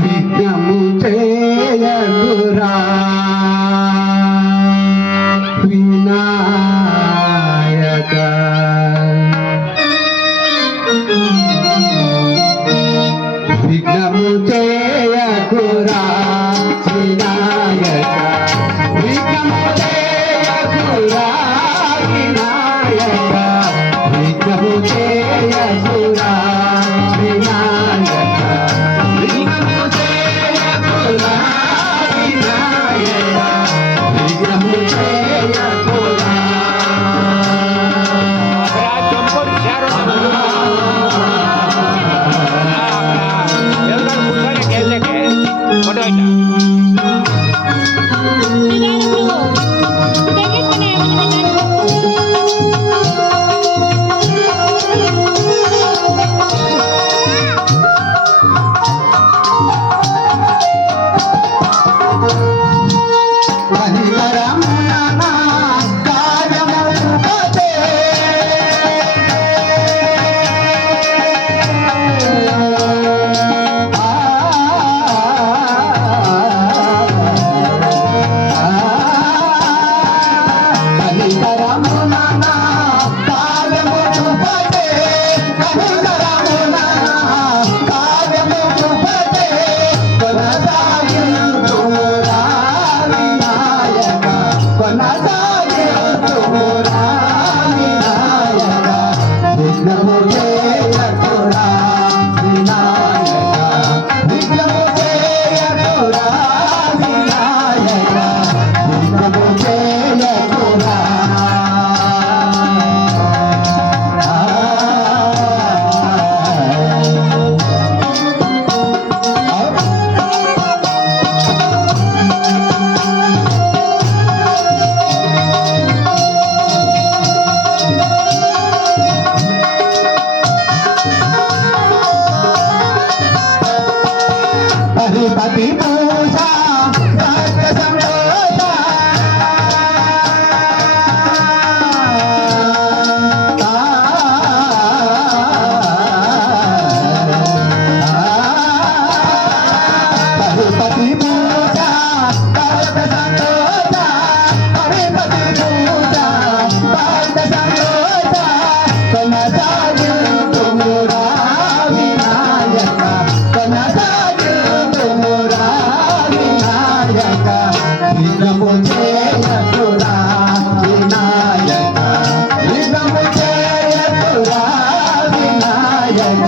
విఘ్నము చేయకురా వినాయక విఘ్నము చేయకురా వినాయక విఘ్నము చేయకురా వినాయక విఘ్నము చేయకురా వినాయక విఘ్నము చేయకురా వినాయక విఘ్నము చేయకురా హరిపతి పూజ భక్త సంతోష హరిపతి పూజ భక్త సంతోష హరిపతి పూజ భక్త సంతోష కొనసాగింతుమురా వినాయక కొనసాగింతుమురా వినాయక విఘ్నము చేయకురా వినాయక విఘ్నము చేయకురా వినాయక